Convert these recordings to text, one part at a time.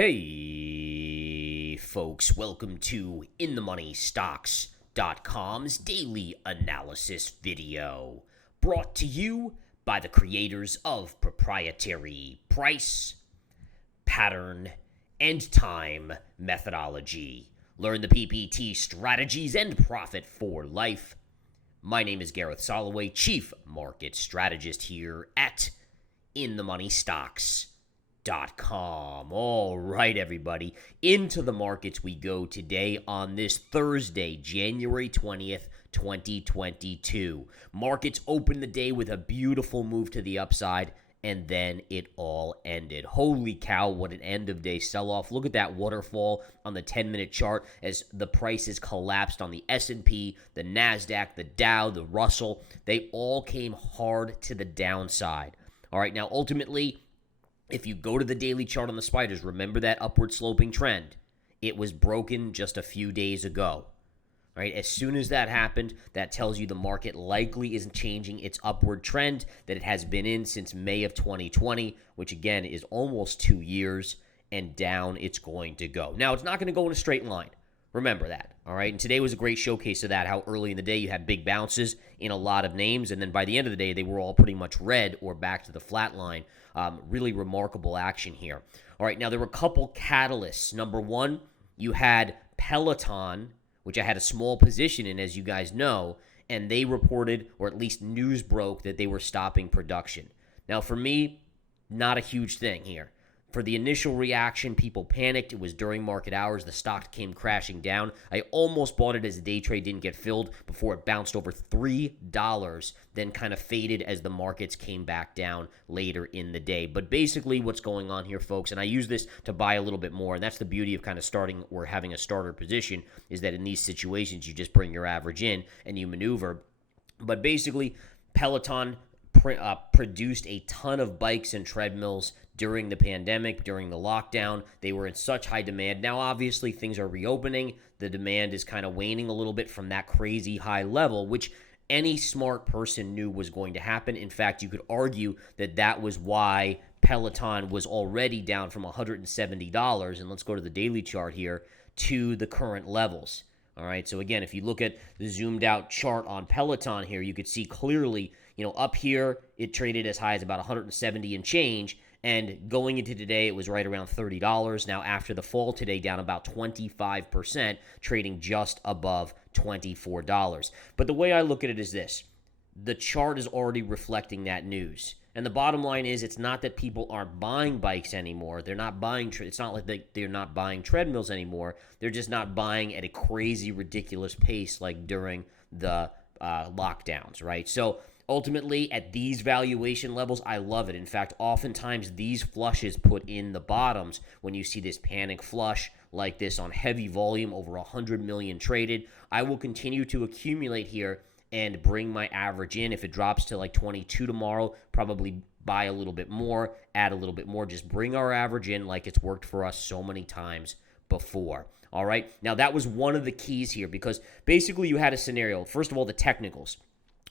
Hey, folks, welcome to InTheMoneyStocks.com's daily analysis video, brought to you by the creators of proprietary price, pattern, and time methodology. Learn the PPT strategies and profit for life. My name is Gareth Soloway, Chief Market Strategist here at InTheMoneyStocks.com. All right, everybody, into the markets we go today on this Thursday, January 20th, 2022. Markets opened the day with a beautiful move to the upside, and then it all ended. Holy cow, what an end-of-day sell-off. Look at that waterfall on the 10-minute chart as the prices collapsed on the S&P, the NASDAQ, the Dow, the Russell. They all came hard to the downside. All right, now ultimately, if you go to the daily chart on the spiders, remember that upward sloping trend. It was broken just a few days ago. Right? As soon as that happened, that tells you the market likely isn't changing its upward trend that it has been in since May of 2020, which again is almost 2 years, and down it's going to go. Now, it's not going to go in a straight line. Remember that, all right? And today was a great showcase of that, how early in the day you had big bounces in a lot of names, and then by the end of the day, they were all pretty much red or back to the flat line. Really remarkable action here. All right, now there were a couple catalysts. Number one, you had Peloton, which I had a small position in, as you guys know, and they reported, or at least news broke, that they were stopping production. Now, for me, not a huge thing here. For the initial reaction, people panicked. It was during market hours. The stock came crashing down. I almost bought it as the day trade didn't get filled before it bounced over $3, then kind of faded as the markets came back down later in the day. But basically what's going on here, folks, and I use this to buy a little bit more, and that's the beauty of kind of starting or having a starter position, is that in these situations, you just bring your average in and you maneuver. But basically, Peloton produced a ton of bikes and treadmills during the pandemic, during the lockdown. They were in such high demand. Now, obviously, things are reopening. The demand is kind of waning a little bit from that crazy high level, which any smart person knew was going to happen. In fact, you could argue that that was why Peloton was already down from $170, and let's go to the daily chart here, to the current levels. All right, so again, if you look at the zoomed out chart on Peloton here, you could see clearly, up here, it traded as high as about 170 and change, and going into today, it was right around $30. Now, after the fall today, down about 25%, trading just above $24. But the way I look at it is this. The chart is already reflecting that news. And the bottom line is, it's not that people aren't buying bikes anymore. They're not buying. It's not like they're not buying treadmills anymore. They're just not buying at a crazy, ridiculous pace like during the lockdowns, right? So ultimately, at these valuation levels, I love it. In fact, oftentimes these flushes put in the bottoms when you see this panic flush like this on heavy volume, over 100 million traded. I will continue to accumulate here and bring my average in. If it drops to like 22 tomorrow, probably buy a little bit more, add a little bit more, just bring our average in like it's worked for us so many times before. All right, now that was one of the keys here, because basically you had a scenario. First of all, the technicals.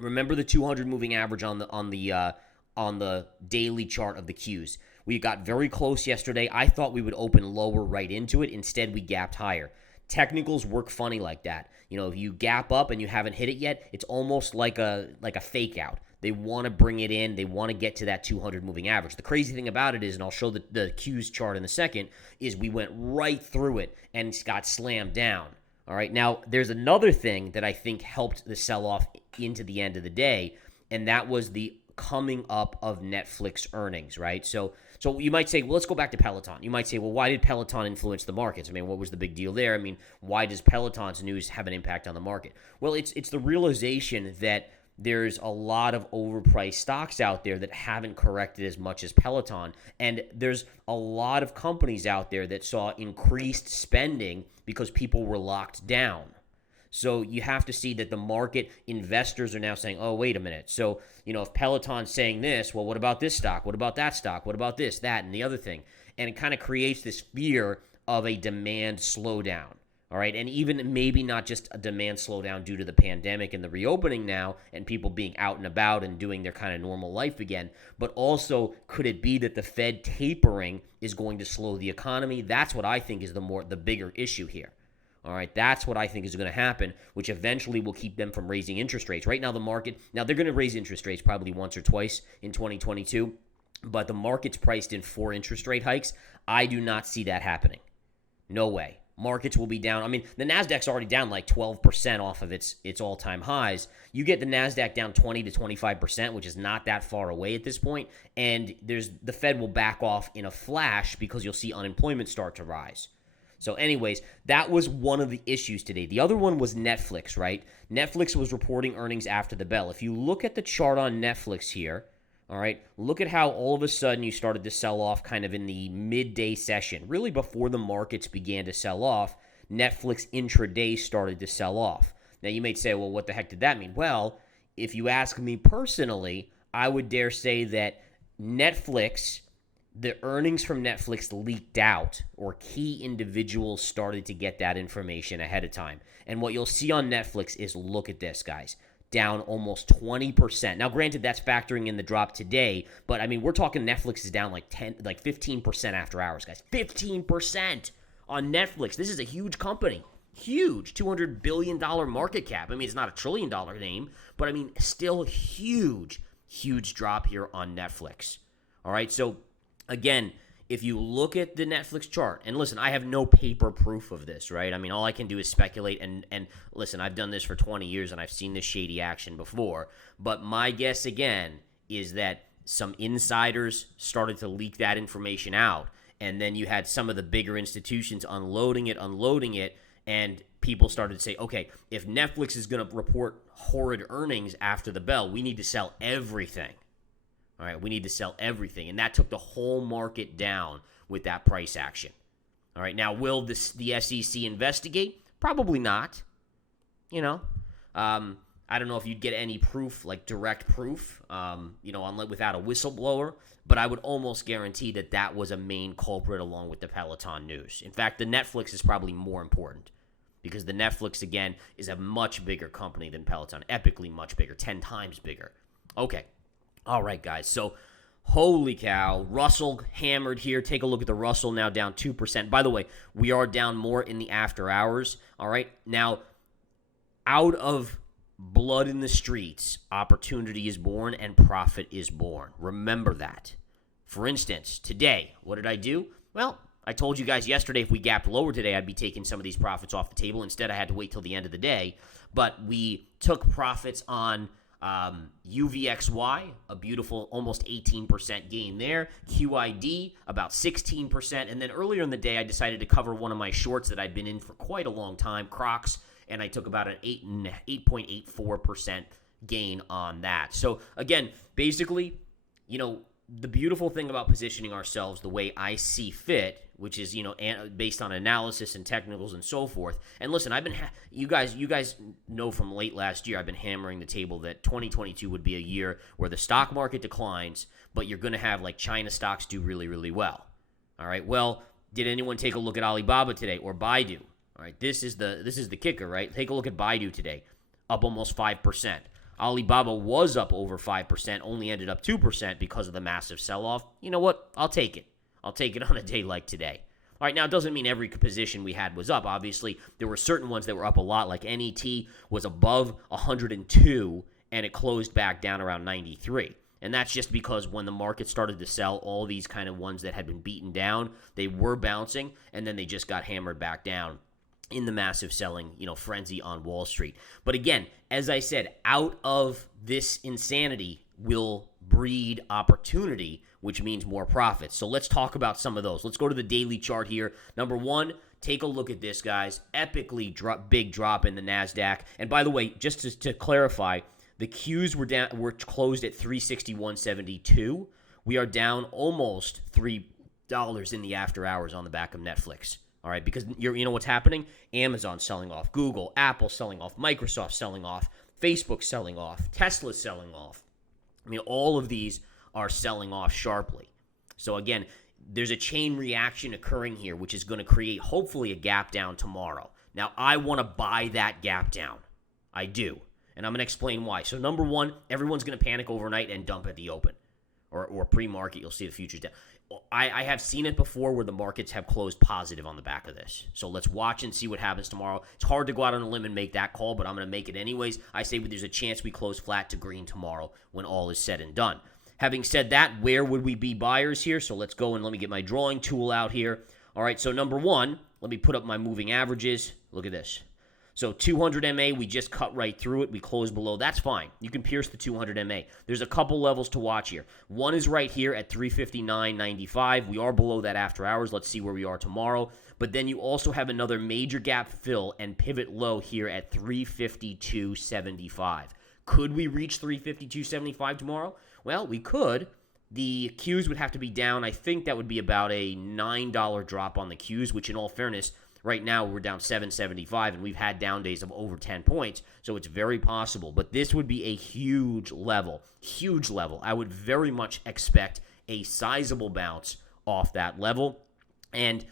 Remember the 200 moving average on the daily chart of the Qs. We got very close yesterday. I thought we would open lower right into it. Instead, we gapped higher. Technicals work funny like that. If you gap up and you haven't hit it yet, it's almost like a fake out. They want to bring it in. They want to get to that 200 moving average. The crazy thing about it is, and I'll show the Qs chart in a second, is we went right through it and got slammed down. All right, now there's another thing that I think helped the sell-off into the end of the day, and that was the coming up of Netflix earnings, right? So you might say, well, let's go back to Peloton. You might say, well, why did Peloton influence the markets? I mean, what was the big deal there? I mean, why does Peloton's news have an impact on the market? Well, it's the realization that there's a lot of overpriced stocks out there that haven't corrected as much as Peloton. And there's a lot of companies out there that saw increased spending because people were locked down. So you have to see that the market investors are now saying, oh, wait a minute. So, if Peloton's saying this, well, what about this stock? What about that stock? What about this, that, and the other thing? And it kind of creates this fear of a demand slowdown. All right. And even maybe not just a demand slowdown due to the pandemic and the reopening now and people being out and about and doing their kind of normal life again, but also could it be that the Fed tapering is going to slow the economy? That's what I think is the bigger issue here. All right, that's what I think is going to happen, which eventually will keep them from raising interest rates. Right now, they're going to raise interest rates probably once or twice in 2022, but the market's priced in 4 interest rate hikes. I do not see that happening. No way. Markets will be down. I mean, the Nasdaq's already down like 12% off of its all-time highs. You get the Nasdaq down 20 to 25%, which is not that far away at this point, and the Fed will back off in a flash because you'll see unemployment start to rise. So anyways, that was one of the issues today. The other one was Netflix, right? Netflix was reporting earnings after the bell. If you look at the chart on Netflix here, all right, look at how all of a sudden you started to sell off kind of in the midday session. Really before the markets began to sell off, Netflix intraday started to sell off. Now you may say, well, what the heck did that mean? Well, if you ask me personally, I would dare say that the earnings from Netflix leaked out, or key individuals started to get that information ahead of time. And what you'll see on Netflix is, look at this, guys, down almost 20%. Now, granted, that's factoring in the drop today, but I mean, we're talking Netflix is down like 15% after hours, guys. 15% on Netflix. This is a huge company. Huge. $200 billion market cap. I mean, it's not a $1 trillion name, but I mean, still huge drop here on Netflix. All right, so again, if you look at the Netflix chart, and listen, I have no paper proof of this, right? I mean, all I can do is speculate, and listen, I've done this for 20 years, and I've seen this shady action before, but my guess, again, is that some insiders started to leak that information out, and then you had some of the bigger institutions unloading it, and people started to say, okay, if Netflix is going to report horrid earnings after the bell, we need to sell everything. All right, we need to sell everything. And that took the whole market down with that price action. All right, now will the SEC investigate? Probably not. I don't know if you'd get any proof, like direct proof, without a whistleblower. But I would almost guarantee that was a main culprit along with the Peloton news. In fact, the Netflix is probably more important because the Netflix, again, is a much bigger company than Peloton. Epically much bigger, 10 times bigger. Okay. All right, guys. So, holy cow. Russell hammered here. Take a look at the Russell now down 2%. By the way, we are down more in the after hours. All right. Now, out of blood in the streets, opportunity is born and profit is born. Remember that. For instance, today, what did I do? Well, I told you guys yesterday if we gapped lower today, I'd be taking some of these profits off the table. Instead, I had to wait till the end of the day. But we took profits on UVXY, a beautiful almost 18% gain there. QID, about 16%. And then earlier in the day, I decided to cover one of my shorts that I'd been in for quite a long time, Crocs, and I took about an 8.84% gain on that. So again, basically, the beautiful thing about positioning ourselves the way I see fit, which is, based on analysis and technicals and so forth. And listen, you guys know from late last year, I've been hammering the table that 2022 would be a year where the stock market declines, but you're going to have like China stocks do really, really well. All right. Well, did anyone take a look at Alibaba today or Baidu? All right. This is the kicker, right? Take a look at Baidu today, up almost 5%. Alibaba was up over 5%, only ended up 2% because of the massive sell-off. You know what? I'll take it. I'll take it on a day like today. All right, now it doesn't mean every position we had was up. Obviously, there were certain ones that were up a lot, like NET was above 102, and it closed back down around 93. And that's just because when the market started to sell, all these kind of ones that had been beaten down, they were bouncing, and then they just got hammered back down in the massive selling, frenzy on Wall Street. But again, as I said, out of this insanity will breed opportunity, which means more profits. So let's talk about some of those. Let's go to the daily chart here. Number one, take a look at this, guys. Epically big drop in the NASDAQ. And by the way, just to clarify, the Qs were closed at 361.72. We are down almost $3 in the after hours on the back of Netflix. All right, because you know what's happening? Amazon selling off, Google, Apple selling off, Microsoft selling off, Facebook selling off, Tesla selling off. I mean, all of these are selling off sharply. So again, there's a chain reaction occurring here, which is going to create hopefully a gap down tomorrow. Now, I want to buy that gap down. I do. And I'm going to explain why. So, number one, everyone's going to panic overnight and dump at the open. Or pre-market, you'll see the futures down. I have seen it before where the markets have closed positive on the back of this. So let's watch and see what happens tomorrow. It's hard to go out on a limb and make that call, but I'm going to make it anyways. I say there's a chance we close flat to green tomorrow when all is said and done. Having said that, where would we be buyers here? So let's go and let me get my drawing tool out here. All right, so number one, let me put up my moving averages. Look at this. So 200 MA, we just cut right through it. We closed below. That's fine. You can pierce the 200 MA. There's a couple levels to watch here. One is right here at 359.95. We are below that after hours. Let's see where we are tomorrow. But then you also have another major gap fill and pivot low here at 352.75. Could we reach 352.75 tomorrow? Well, we could. The Qs would have to be down. I think that would be about a $9 drop on the Qs, which in all fairness, right now, we're down 775, and we've had down days of over 10 points, so it's very possible. But this would be a huge level. Huge level. I would very much expect a sizable bounce off that level. And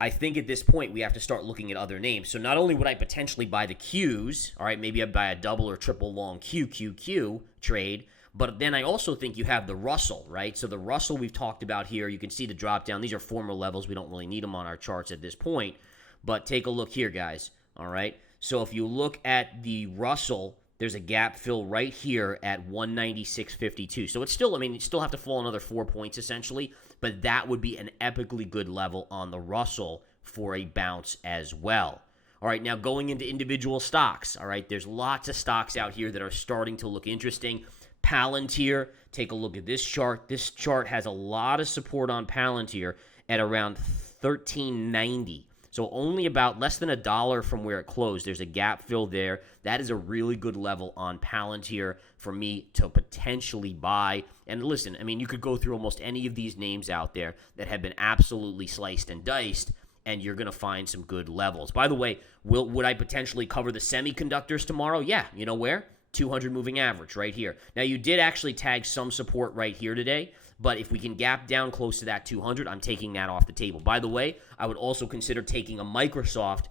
I think at this point, we have to start looking at other names. So not only would I potentially buy the Qs, all right, maybe I'd buy a double or triple long QQQ trade, but then I also think you have the Russell, right? So the Russell we've talked about here, you can see the drop down. These are former levels. We don't really need them on our charts at this point. But take a look here, guys, all right? So if you look at the Russell, there's a gap fill right here at 196.52. So it's still, I mean, you still have to fall another 4 points essentially, but that would be an epically good level on the Russell for a bounce as well. All right, now going into individual stocks, all right, there's lots of stocks out here that are starting to look interesting. Palantir, take a look at this chart. This chart has a lot of support on Palantir at around 1390. So only about less than $1 from where it closed. There's a gap fill there. That is a really good level on Palantir for me to potentially buy. And listen, I mean, you could go through almost any of these names out there that have been absolutely sliced and diced, and you're going to find some good levels. By the way, would I potentially cover the semiconductors tomorrow? Yeah. You know where? 200 moving average right here. Now, you did actually tag some support right here today, but if we can gap down close to that 200, I'm taking that off the table. By the way, I would also consider taking a Microsoft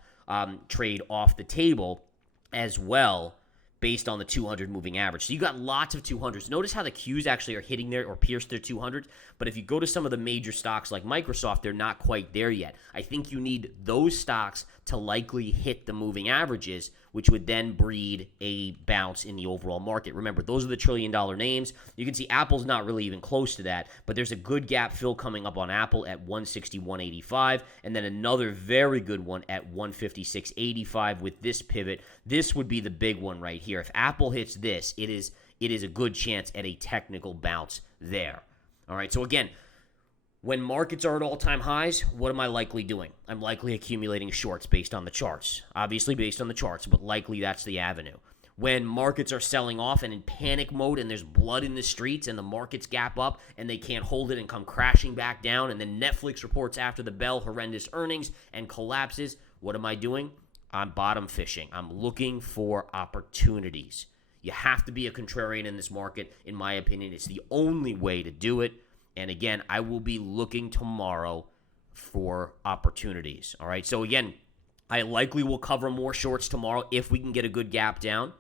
trade off the table as well based on the 200 moving average. So you got lots of 200s. Notice how the Qs actually are hitting there or pierced their 200s, but if you go to some of the major stocks like Microsoft, they're not quite there yet. I think you need those stocks to likely hit the moving averages, which would then breed a bounce in the overall market. Remember, those are the trillion-dollar names. You can see Apple's not really even close to that, but there's a good gap fill coming up on Apple at 161.85, and then another very good one at 156.85 with this pivot. This would be the big one right here. If Apple hits this, it is a good chance at a technical bounce there. All right, so again, when markets are at all-time highs, what am I likely doing? I'm likely accumulating shorts based on the charts. Obviously based on the charts, but likely that's the avenue. When markets are selling off and in panic mode and there's blood in the streets and the markets gap up and they can't hold it and come crashing back down, and then Netflix reports after the bell horrendous earnings and collapses, what am I doing? I'm bottom fishing. I'm looking for opportunities. You have to be a contrarian in this market. In my opinion, it's the only way to do it. And again, I will be looking tomorrow for opportunities. All right. So again, I likely will cover more shorts tomorrow if we can get a good gap down.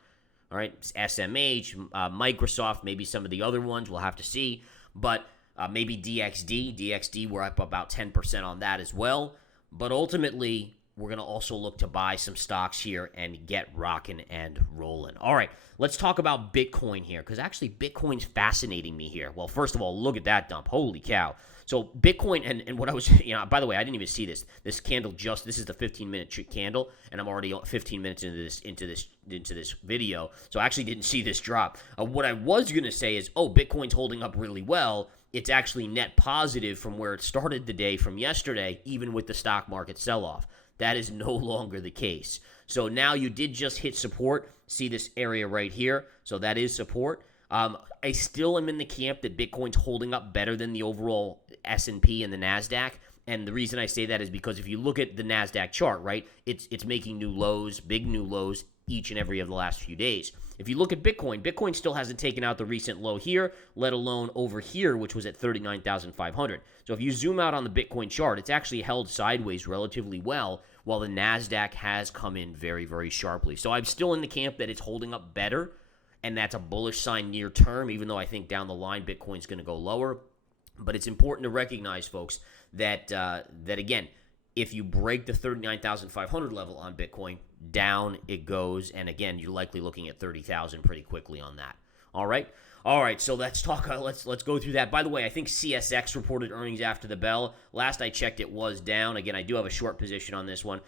All right. SMH, Microsoft, maybe some of the other ones. We'll have to see. But maybe DXD. DXD, we're up about 10% on that as well. But ultimately, we're going to also look to buy some stocks here and get rocking and rolling. All right, let's talk about Bitcoin here, because actually Bitcoin's fascinating me here. Well, first of all, look at that dump. Holy cow. So Bitcoin, and what I was, by the way, I didn't even see this. This candle this is the 15-minute candle, and I'm already 15 minutes into this video, so I actually didn't see this drop. What I was going to say is, Bitcoin's holding up really well. It's actually net positive from where it started the day from yesterday, even with the stock market sell-off. That is no longer the case. So now you did just hit support. See this area right here? So that is support. I still am in the camp that Bitcoin's holding up better than the overall S&P and the NASDAQ. And the reason I say that is because if you look at the NASDAQ chart, right, it's making new lows, big new lows, each and every of the last few days. If you look at Bitcoin, Bitcoin still hasn't taken out the recent low here, let alone over here, which was at 39,500. So if you zoom out on the Bitcoin chart, it's actually held sideways relatively well, while the NASDAQ has come in very, very sharply. So I'm still in the camp that it's holding up better, and that's a bullish sign near term, even though I think down the line Bitcoin's going to go lower. But it's important to recognize, folks, that again, if you break the 39,500 level on Bitcoin, down it goes, and again, you're likely looking at 30,000 pretty quickly on that. All right. So let's talk. Let's go through that. By the way, I think CSX reported earnings after the bell. Last I checked, it was down. Again, I do have a short position on this one.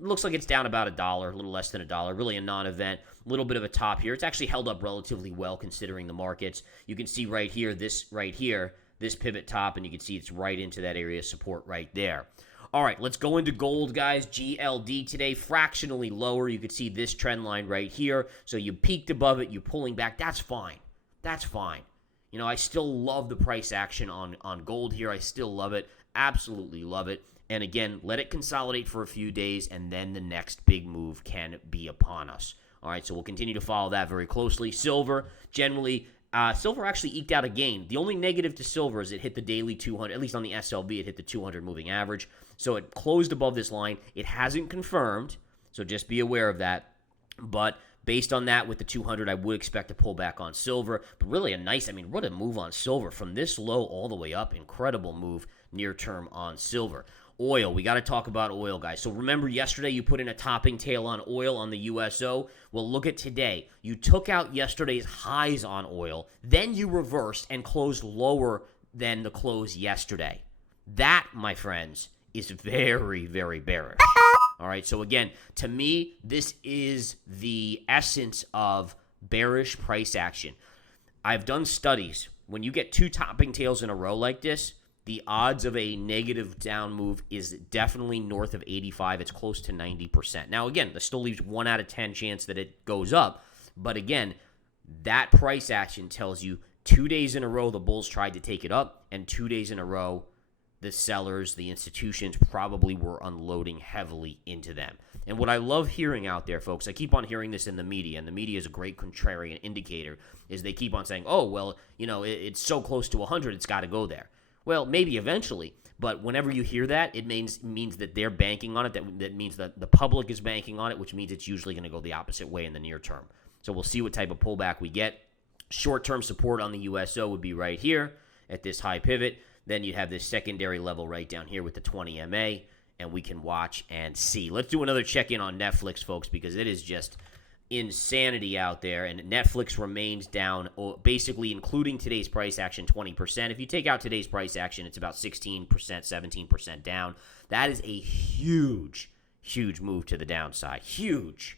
Looks like it's down about $1, a little less than $1. Really a non-event. A little bit of a top here. It's actually held up relatively well considering the markets. You can see right here, this pivot top, and you can see it's right into that area of support right there. All right, let's go into gold, guys. GLD today, fractionally lower. You can see this trend line right here. So you peaked above it, you're pulling back. That's fine. I still love the price action on gold here. I still love it. Absolutely love it. And again, let it consolidate for a few days, and then the next big move can be upon us. All right, so we'll continue to follow that very closely. Silver, generally, silver actually eked out a gain. The only negative to silver is it hit the daily 200, at least on the SLB, it hit the 200 moving average. So it closed above this line. It hasn't confirmed, so just be aware of that. But based on that, with the 200, I would expect to pull back on silver. But really what a move on silver. From this low all the way up, incredible move near term on silver. Oil, we got to talk about oil, guys. So remember yesterday you put in a topping tail on oil on the USO? Well, look at today. You took out yesterday's highs on oil, then you reversed and closed lower than the close yesterday. That, my friends, is very, very bearish. All right, so again, to me, this is the essence of bearish price action. I've done studies. When you get two topping tails in a row like this, the odds of a negative down move is definitely north of 85. It's close to 90%. Now, again, this still leaves 1 out of 10 chance that it goes up. But again, that price action tells you 2 days in a row the bulls tried to take it up, and 2 days in a row the sellers, the institutions, probably were unloading heavily into them. And what I love hearing out there, folks, I keep on hearing this in the media, and the media is a great contrarian indicator, is they keep on saying, oh, well, it's so close to 100, it's got to go there. Well, maybe eventually, but whenever you hear that, it means that they're banking on it. That means that the public is banking on it, which means it's usually going to go the opposite way in the near term. So we'll see what type of pullback we get. Short-term support on the USO would be right here at this high pivot. Then you have this secondary level right down here with the 20 MA, and we can watch and see. Let's do another check-in on Netflix, folks, because it is just insanity out there, and Netflix remains down, basically including today's price action, 20%. If you take out today's price action, it's about 16%, 17% down. That is a huge move to the downside. Huge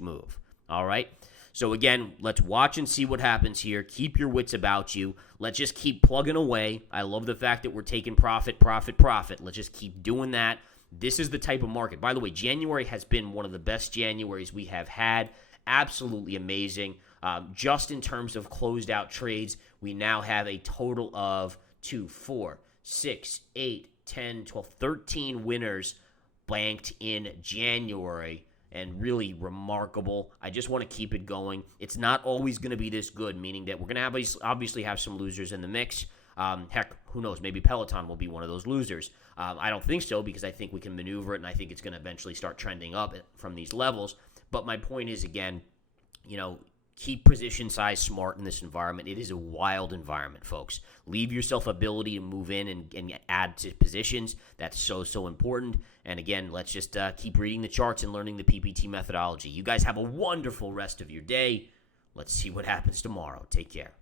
move. All right? So again, let's watch and see what happens here. Keep your wits about you. Let's just keep plugging away. I love the fact that we're taking profit. Let's just keep doing that. This is the type of market. By the way, January has been one of the best Januaries we have had. Absolutely amazing. Just in terms of closed out trades, we now have a total of 2, 4, 6, 8, 10, 12, 13 winners banked in January, and really remarkable. I just want to keep it going. It's not always going to be this good, meaning that we're going to obviously have some losers in the mix. Heck, who knows? Maybe Peloton will be one of those losers. I don't think so, because I think we can maneuver it, and I think it's going to eventually start trending up from these levels. But my point is, again, keep position size smart in this environment. It is a wild environment, folks. Leave yourself ability to move in and add to positions. That's so important. And again, let's just keep reading the charts and learning the PPT methodology. You guys have a wonderful rest of your day. Let's see what happens tomorrow. Take care.